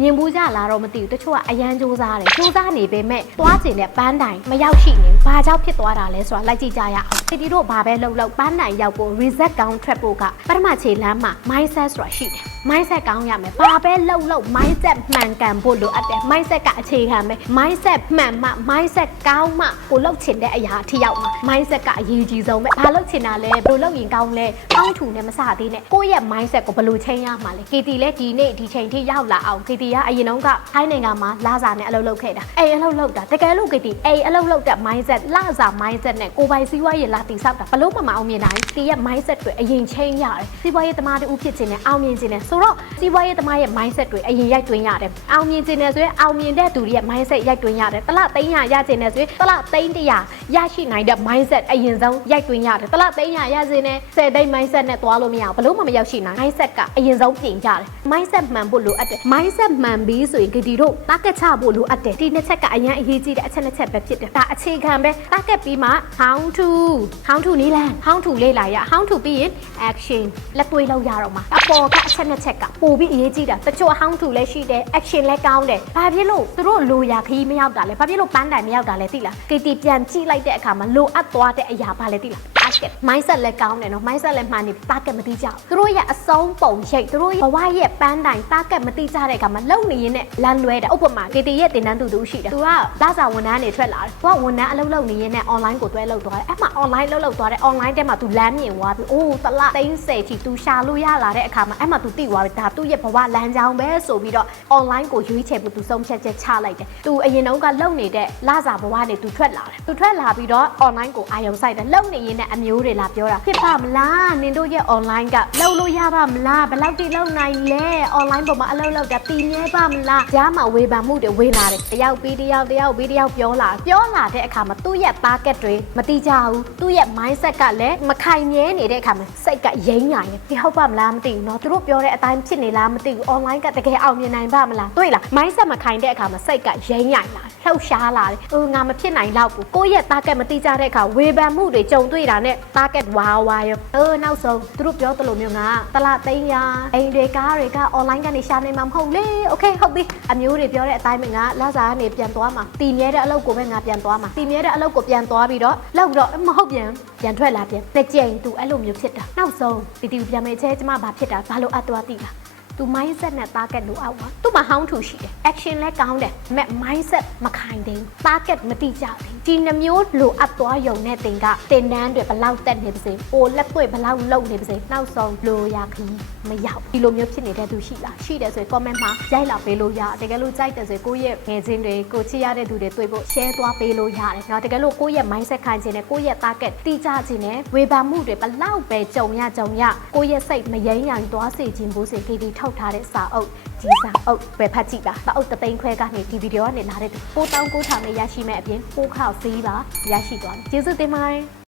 မြင်ဘူးကြလားတော့မသိဘူးတချို့ကအရန်စူးစားတယ်စူးစားနေပေမဲ့သွားကျင်တဲ့ပန်းတိုင်မရောက်ရှိနေဘူးဘာကြောင့်ဖြစ်သွားတာလဲဆိုတာလိုက်ကြည့်ကြရအောင်ဒီတို့ဘာပဲလှုပ်လှုပ်ပန်းတိုင်ရောက်ဖို့ reset ကောင်းထွက်ဖို့ကပထမခြေလမ်းမှာ mindset ဆိုတာရှိတယ် mindset ကောင်းရမယ်ဘာပဲလှုပ်လှုပ် mindset မှန်ကန်ဖို့လိုအပ်တယ် mindset ကအခြေခံပဲ mindset မှန်မှ mindset ကောင်းမှကိုလှုပ်ချင်တဲ့အရာအထိရောက်မှာ mindset ကအရေးကြီးဆုံးပဲဘာလှုပ်ချင်တာလဲဘယ်လိုလှုပ်ရင်ကောင်းလဲကောင်းထူနဲ့မစသေးနဲ့ကိုယ့်ရဲ့ mindset ကိုဘယ်လိုချိန်ရမှာလဲ KT လဲဒီနေ့ဒီချိန်ထိရောက်လာအောင် KT ကအရင်တုန်းကထိုင်းနိုင်ငံမှာလာစာနဲ့အလုပ်လုပ်ခဲ့တာအဲ့အလုပ်လုပ်တာတကယ်လို့ KT အဲ့အလုပ်လုပ်တဲ့ mindset လာစာ mindset နဲ့ကိုယ်ပိုင်စီးပွားရေးလာတည်ဆောက်တာဘလို့မမအောင်မြင်နိုင်ဒီရဲ့ mindset တွေအရင်ချိန်ရတယ်စီးပွားရေးသမားတူဖြစ်ခြင်းနဲ့အောင်မြင်ခြင်းနဲ့ဆိုတော့စီးပွားရေးသမားရဲ့ mindset တွေအရင်ရိုက်တွင်းရတယ်အောင်မြင်ခြင်းနဲ့ဆိုရင်အောင်မြင်တဲ့သူတွေရဲ့ mindset ရိုက်တွင်းရတယ်တလ300ရခြင်းနဲ့ဆိုရင်တလ300ရရှိနိုင်တဲ့ mindset အရင်ဆုံးရိုက်တွင်းရတယ်တလ300ရခြင်းနဲ့10သိန်း mindset နဲ့သွားလို့မရဘူးဘလို့မှမရောက်ရှိနိုင် mindset ကအရင်ဆုံးပြင်ကြတယ် mindset မှန်ဖို့လိုအပ်တယ် mindset မှန်ပြီးဆိုရင်ဒီတို့ target ချဖို့လိုအပ်တယ်ဒီနှစ်ချက်ကအရင်အရေးကြီးတဲ့အချက်နှစ်ချက်ပဲဖြစ်တယ်ဒါအခြေခံပဲ target ပြီးမှ how to how to နည်းလမ်း how to လေ့လာရ how to ပြီးရင် action လက်တွေ့လုပ်ရတော့မှာအပေါ်ကအချက်နှစ်ချက်ကပိုပြီးအရေးကြီးတာတချို့ how to လည်းရှိတယ် action လည်းကောင်းတယ်ဘာဖြစ်လို့သူတို့လိုရာခရီးမရောက်တာလဲဘာဖြစ်လို့ပန်းတိုင်မရောက်တာလဲသိလား KT ပြန်ကြည့်လိုက်တဲ့အခါမှာလိုအပ်သွားတဲ့အရာဘာလဲသိလား target mindset လည်းကောင်းတယ်နော် mindset လည်းမှန်နေ target မသိကြဘူးသူတို့ရဲ့အဆုံးပုံရိပ်သူတို့ရဲ့ဘဝရဲ့ပန်းတိုင် target မသိကြတဲ့အခါမှာလုံနေရင်နဲ့လမ်းလွဲတာဥပမာ KT ရဲ့တင်တန်းသူတူရှိတယ်သူကလာစာဝန်ထမ်းနေထွက်လာတယ်သူကဝန်ထမ်းအလုပ်လုပ်နေရင်နဲ့ online ကိုတွဲလုပ်သွားတယ်အဲ့မှာ online လုပ်လုပ်သွားတယ် online ထဲမှာသူလမ်းမြင်သွားပြီအိုးတလ30ချီသူရှာလို့ရလာတဲ့အခါမှာအဲ့မှာသူသိသွားပြီဒါသူ့ရဲ့ဘဝလမ်းကြောင်းပဲဆိုပြီးတော့ online ကိုရွေးချယ်ပြီးသူဆုံးဖြတ်ချက်ချလိုက်တယ်သူအရင်တုန်းကလုပ်နေတဲ့လာစာဘဝနေသူထွက်လာတယ်သူထွက်လာပြီးတော့ online ကိုအာရုံစိုက်တယ်လုပ်နေရင်နဲ့အမျိုးတွေလာပြောတာဖြစ်ပါမလားနင်တို့ရဲ့ online ကလုပ်လို့ရပါမလားဘယ်လောက်တိလုပ်နိုင်လဲ online ပေါ်မှာအလုပ်လုပ်တာတည်မြဲပါမလားကြားမှာဝေဖန်မှုတွေဝေလာတယ်တယောက်ပြီးတယောက်တယောက်ပြီးတယောက်ပြောလာပြောလာတဲ့အခါမှာသူ့ရဲ့ target တွေမတိကြဘူးသူ့ရဲ့ mindset ကလည်းမခိုင်မြဲနေတဲ့အခါမှာစိတ်ကရိမ့်ညာရင်ဒီဟုတ်ပါမလားမသိဘူးเนาะသူတို့ပြောတဲ့အ တိုင်းဖြစ်နေလားမသိဘူး online ကတကယ်အောင်မြင်နိုင်ပါမလားတွေ့လား mindset မခိုင်တဲ့အခါမှာစိတ်ကရိမ့်ရိုင်လာလှုပ်ရှားလာတယ်။အိုငါမဖြစ်နိုင်တော့ဘူး။ကိုယ့်ရဲ့ target မတိကြတဲ့အခါဝေဖန်မှုတွေကြုံတွေ့တာနဲ့ target ဝါဝါရော။အိုးနောက်ဆုံးသူတို့ပြောသလိုမျိုးငါတလသိန်းရာအိမ်တွေကားတွေက online ကနေရှာနေမှာမဟုတ်လေ။ Okay ဟုတ်ပြီ။အမျိုးတွေပြောတဲ့အတိုင်းပဲငါလာစားကနေပြန်သွားမှာ။တည်မြဲတဲ့အလုပ်ကိုပဲငါပြန်သွားမှာ။တည်မြဲတဲ့အလုပ်ကိုပြန်သွားပြီးတော့လောက်တော့မဟုတ်ပြန်ပြန်ထွက်လာပြန်။တစ်ကြိမ်သူအဲ့လိုမျိုးဖြစ်တာ။နောက်ဆုံးဒီတူပြန်မယ်ချဲကျမဘာဖြစ်တာဘာလို့အတူအတူလား။ သူ mindset နဲ့ target လိုအောက်ပါသူ့မှာ how to ရှိတယ် action လည်းကောင်းတယ်မဲ့ mindset မခိုင်သေးဘူး target မတိကြဘူးဒီနှမျိုးလိုအပ်သွားယုံတဲ့တင်ကတင်တန်းတွေဘလောက်တက်နေပါစေပိုလက်တွေ့ဘလောက်လုံနေပါစေနောက်ဆုံးလိုရာခီးမရောက်ဒီလိုမျိုးဖြစ်နေတဲ့သူရှိလားရှိတယ်ဆိုရင် comment မှာရိုက်လာပေးလို့ရတကယ်လို့ကြိုက်တယ်ဆိုရင်ကိုယ့်ရဲ့ငယ်ချင်းတွေကိုချစ်ရတဲ့သူတွေတွေ့ဖို့ share သွားပေးလို့ရတယ်နော်တကယ်လို့ကိုယ့်ရဲ့ mindset ခိုင်ခြင်းနဲ့ကိုယ့်ရဲ့ target တိကျခြင်းနဲ့ဝေဖန်မှုတွေဘလောက်ပဲကြုံရကြုံရကိုယ့်ရဲ့စိတ်မယိမ်းရန်သွားစေခြင်းဘူးစေ KD ထုတ်ထားတဲ့စာအုပ်ဒီစာအုပ်ပဲဖတ်ကြည့်ပါစာအုပ်တသိန်းခွဲကနေဒီဗီဒီယိုကနေလာတဲ့ပိုတောင်းကိုထောင်နဲ့ရရှိမဲ့အပြင်ပိုခါဖေးပါရရှိသွားတယ်ကျေးဇူးတင်ပါတယ်